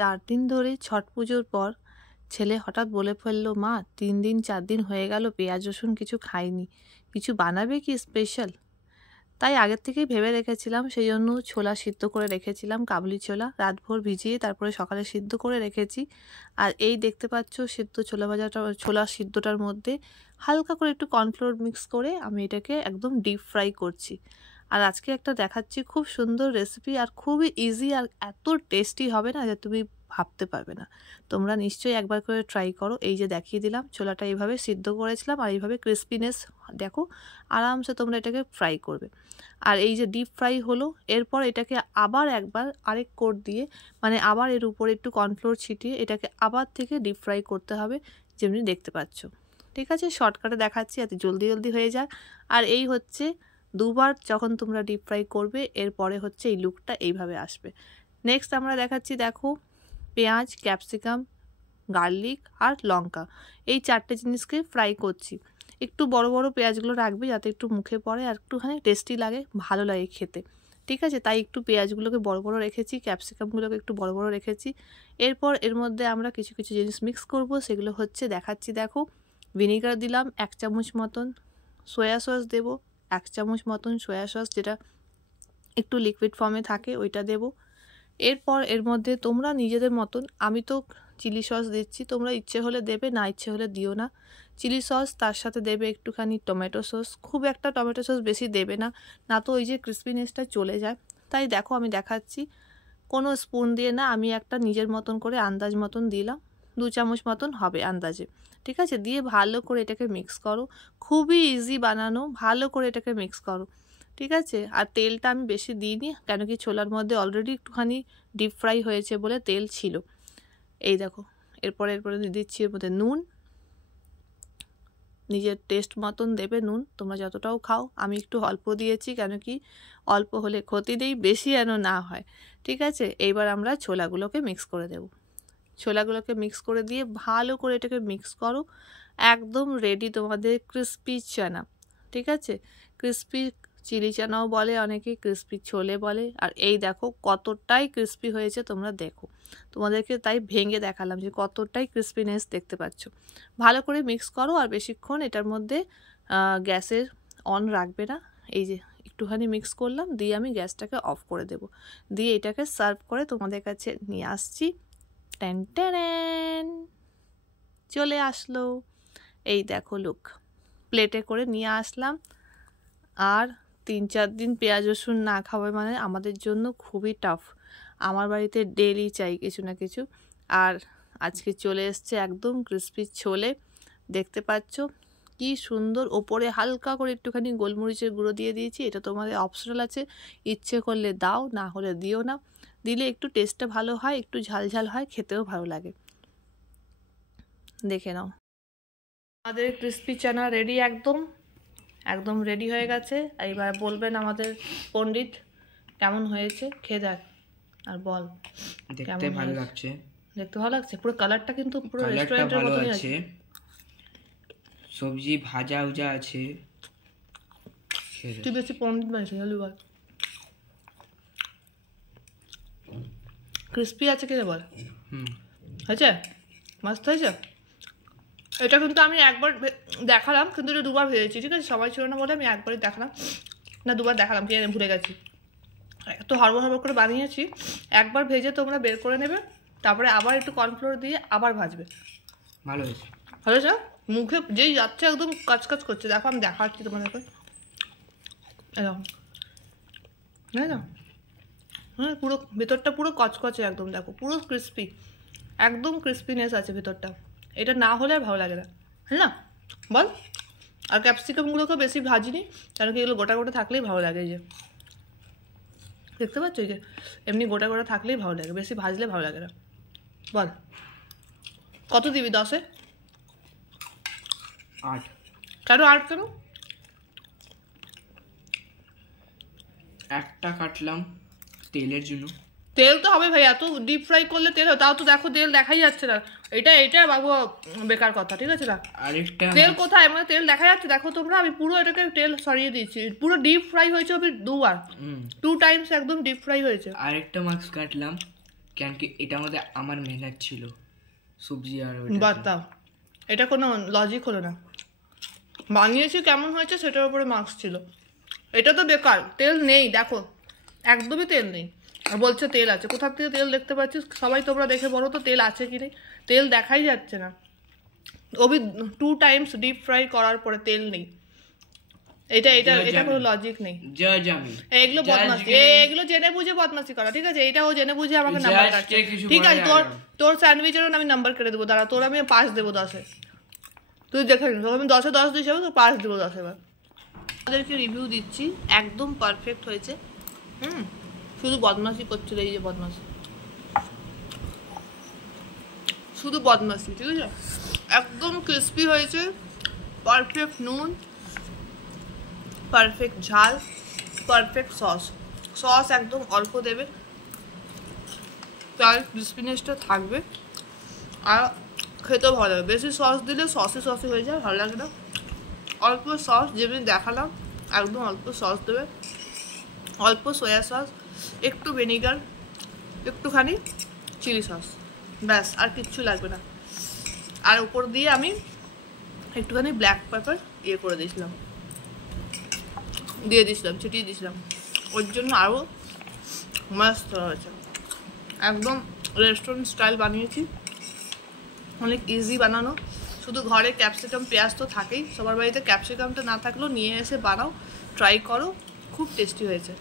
4 দিন ধরে ছট পুজোর পর ছেলে হঠাৎ বলে ফেলল, মা 3 দিন 4 দিন হয়ে গেল পেঁয়াজ রসুন কিছু খাইনি, কিছু বানাবে কি স্পেশাল? তাই আগের থেকেই ভেবে রেখেছিলাম, সেই জন্য ছোলা সিদ্ধ করে রেখেছিলাম, কাবলি ছোলা রাতভর ভিজিয়ে তারপরে সকালে সিদ্ধ করে রেখেছি। আর এই দেখতে পাচ্ছ সিদ্ধ ছোলা ভাজাটা, ছোলা সিদ্ধটার মধ্যে হালকা করে একটু কর্নফ্লোর মিক্স করে আমি এটাকে একদম ডিপ ফ্রাই করছি। আর আজকে একটা দেখাচ্ছি খুব সুন্দর রেসিপি, আর খুবই ইজি, আর এত টেস্টি হবে না যে তুমি ভাবতে পারবে না। তোমরা নিশ্চয়ই একবার করে ট্রাই করো। এই যে দেখিয়ে দিলাম, ছোলাটা এইভাবে সিদ্ধ করেছিলাম আর এইভাবে ক্রিস্পিনেস দেখো, আরামসে তোমরা এটাকে ফ্রাই করবে। আর এই যে ডিপ ফ্রাই হলো, এরপর এটাকে আবার একবার আরেক কোট দিয়ে, মানে আবার এর উপরে একটু কর্নফ্লোর ছিটিয়ে এটাকে আবার থেকে ডিপ ফ্রাই করতে হবে, যেমনি দেখতে পাচ্ছ। ঠিক আছে, শর্টকাটে দেখাচ্ছি যাতে জলদি জলদি হয়ে যায়। আর এই হচ্ছে দুবার যখন তোমরা ডিপ ফ্রাই করবে, এরপরে হচ্ছে এই লুকটা এইভাবে আসবে। নেক্সট আমরা দেখাচ্ছি, দেখো পেঁয়াজ, ক্যাপসিকাম, গার্লিক আর লঙ্কা, এই 4টে জিনিসকে ফ্রাই করছি। একটু বড় বড় পেঁয়াজগুলো রাখবে যাতে একটু মুখে পড়ে আর একটুখানি টেস্টি লাগে, ভালো লাগে খেতে। ঠিক আছে, তাই একটু পেঁয়াজগুলোকে বড় বড় রেখেছি, ক্যাপসিকামগুলোকে একটু বড় বড় রেখেছি। এরপর এর মধ্যে আমরা কিছু কিছু জিনিস মিক্স করব, সেগুলো হচ্ছে দেখাচ্ছি। দেখো ভিনিগার দিলাম 1 চামচ মতন, সয়া সস দেবো 1 চামচ মতন, সয়া সস যেটা একটু লিকুইড ফর্মে থাকে ওইটা দেবো। এরপর এর মধ্যে তোমরা নিজেদের মতন, আমি তো চিলি সস দিচ্ছি, তোমরা ইচ্ছে হলে দেবে, না ইচ্ছে হলে দিও না। চিলি সস, তার সাথে দেবে একটুখানি টমেটো সস, খুব একটা টমেটো সস বেশি দেবে না, না তো ওই যে ক্রিস্পিনেসটা চলে যায়। তাই দেখো আমি দেখাচ্ছি, কোনো স্পুন দিয়ে না, আমি একটা নিজের মতন করে আন্দাজ মতন দিলাম, 2 চামচ মতন হবে আন্দাজে। ঠিক আছে, দিয়ে ভালো করে এটাকে মিক্স করো, খুবই ইজি বানানো, ভালো করে এটাকে মিক্স করো। ঠিক আছে, আর তেলটা আমি বেশি দিইনি, কেন কি ছোলার মধ্যে অলরেডি একটুখানি ডিপ ফ্রাই হয়েছে বলে তেল ছিল। এই দেখো, এরপরে দিচ্ছি এর মধ্যে নুন, নিজের টেস্ট মতন দেবে নুন, তোমরা যতটাও খাও, আমি একটু অল্প দিয়েছি, কেন কি অল্প হলে ক্ষতি নেই, বেশি যেন না হয়। ঠিক আছে, এইবার আমরা ছোলাগুলোকে মিক্স করে দেব। ছোলাগুলোকে মিক্স করে দিয়ে ভালো করে এটাকে মিক্স করো, একদম রেডি তোমাদের ক্রিস্পি চানা। ঠিক আছে, ক্রিস্পি চিলি চানাও বলে অনেকে, ক্রিস্পি ছোলে বলে। আর এই দেখো কতটাই ক্রিস্পি হয়েছে, তোমরা দেখো, তোমাদেরকে তাই ভেঙে দেখালাম যে কতটাই ক্রিস্পিনেস দেখতে পাচ্ছ। ভালো করে মিক্স করো, আর বেশিক্ষণ এটার মধ্যে গ্যাসের অন রাখবে না। এই যে একটুখানি মিক্স করলাম, দিয়ে আমি গ্যাসটাকে অফ করে দেব, দিয়ে এটাকে সার্ভ করে তোমাদের কাছে নিয়ে আসছি। টেন টেন, চলে আসলো, এই দেখো লুক, প্লেটে করে নিয়ে আসলাম। আর 3-4 দিন পেঁয়াজ রসুন না খাওয়া মানে আমাদের জন্য খুবই টাফ। আমার বাড়িতে ডেলি চাই কিছু না কিছু। আর আজকে চলে এসছে একদম ক্রিস্পি ছোলে, দেখতে পাচ্ছ কি সুন্দর। ওপরে হালকা করে একটুখানি গোলমরিচের গুঁড়ো দিয়ে দিয়েছি, এটা তোমাদের অপশনাল আছে, ইচ্ছে করলে দাও, না হলে দিও না। দিলে একটু টেস্টটা ভালো হয়, একটু ঝাল ঝাল হয়, খেতেও ভালো লাগে। দেখে নাও, আমাদের ক্রিস্পি চানা রেডি, একদম একদম রেডি হয়ে গেছে। এইবার বলবেন আমাদের পণ্ডিত কেমন হয়েছে, খেয়ে দেখ আর বল। দেখতে ভালো লাগছে, দেখতে ভালো লাগছে, পুরো কালারটা কিন্তু পুরো রেস্টুরেন্টের মতনই আছে। সবজি ভাজা উজা আছে, তুই বেশি পণ্ডিত বানিয়েছিস, বল ক্রিস্পি আছে কিনা বল। হয়েছে, মস্ত হয়েছে। এটা কিন্তু আমি একবার দেখালাম, কিন্তু এটা 2বার ভেজেছি। ঠিক আছে, সবাই ছিল না বলে আমি একবারই দেখালাম, না 2বার দেখালাম, কি ভুলে গেছি, তো হড়বড় করে বানিয়েছি। একবার ভেজে তোমরা বের করে নেবে, তারপরে আবার একটু কর্নফ্লোর দিয়ে আবার ভাজবে। ভালো হয়েছে, ভালো হয়েছে, মুখে যেই যাচ্ছে একদম কাচকাচ করছে। দেখো আমি দেখাচ্ছি তোমাদেরকে, এরকম, তাই না? হ্যাঁ, পুরো ভেতরটা পুরো কচকচে একদম, দেখো পুরো ক্রিস্পি, একদম ক্রিস্পিনেস আছে ভেতরটা। এটা না হলে ভালো লাগে না, হ্যাঁ না বল। আর ক্যাপসিকামগুলোকেও বেশি ভাজিনি, কারণ কি এগুলো গোটা গোটা থাকলেই ভালো লাগে। এই যে দেখতে পাচ্ছ, এই যে এমনি গোটা গোটা থাকলেই ভালো লাগে, বেশি ভাজলে ভালো লাগে না। বল কত দিবি, 10-এ 8। কেন 8 কেন? একটা কাটলাম তেলের জন্য। তেল তো হবে ভাই, এত ডিপ ফ্রাই করলে তেল হবে, তাও তো দেখো তেল দেখাই যাচ্ছে না। এটা বাবু বেকার কথা, ঠিক আছে না? আরেকটা তেল কোথায়, মানে তেল দেখা যাচ্ছে, দেখো তোমরা, আমি পুরো এটাকে তেল সরিয়ে দিয়েছি, পুরো ডিপ ফ্রাই হয়েছে। আমি 2 টাইমস একদম ডিপ ফ্রাই হয়েছে। আরেকটা মাছ কাটলাম, কেন কি এটার মধ্যে আমার মেহনত ছিল, সবজি আর ওইটা। বাতাও, এটা কোনো লজিক হলো না। বানিয়েছি কেমন হয়েছে সেটার উপরে মার্কস ছিল। এটা তো বেকার, তেল নেই, দেখো একদমই তেল নেই। আর বলছে তেল আছে, কোথার থেকে তেল দেখতে পাচ্ছিস? সবাই তোমরা দেখে বলো তো তেল আছে কি নেই। তেল দেখাই যাচ্ছে না। ওবি 2 টাইমস ডিপ ফ্রাই করার পরে তেল নেই। এটা এটা এটা কোনো লজিক নেই। জাজ আমি এগুলো বদমাশি, এগুলো জেনে বুঝে বদমাশি করা, ঠিক আছে? এটা ও জেনে বুঝে আমাকে নাম্বার কাটছে, ঠিক আছে? তোর স্যান্ডউইচেরও আমি নাম্বার কেটে দেবো, দাঁড়া, তোর আমি 5 দেবো 10-এ। তুই দেখে নিস, আমি 10-এ 10 দিই, তো 5 দেবো 10 এবার। তাদেরকে রিভিউ দিচ্ছি, একদম পারফেক্ট হয়েছে। শুধু বদমাশি করছিল, এই যে বদমাশি, শুধু বদমাশি, ঠিক আছে? একদম ক্রিস্পি হয়েছে, পারফেক্ট নুন, পারফেক্ট ঝাল, পারফেক্ট সস একদম অল্প দেবে, তার ক্রিস্পিনেসটা থাকবে, আর খেতেও ভালো লাগে। বেশি সস দিলে সসি হয়ে যায়, ভালো লাগে না। অল্প সস যেমনি দেখালাম, একদম অল্প সস দেবে, অল্প সয়া সস, একটু ভিনিগার, একটুখানি চিলি সস, ব্যাস, আর কিচ্ছু লাগবে না। আর উপর দিয়ে আমি একটুখানি ব্ল্যাক পেপার করে দিয়েছিলাম, ছিটিয়ে দিয়েছিলাম, ওর জন্য আরও মস্ত হয়েছে। একদম রেস্টুরেন্ট স্টাইল বানিয়েছি, অনেক ইজি বানানো। শুধু ঘরে ক্যাপসিকাম পেঁয়াজ তো থাকেই, সবার বাড়িতে ক্যাপসিকামটা না থাকলেও নিয়ে এসে বানাও, ট্রাই করো, খুব টেস্টি হয়েছে।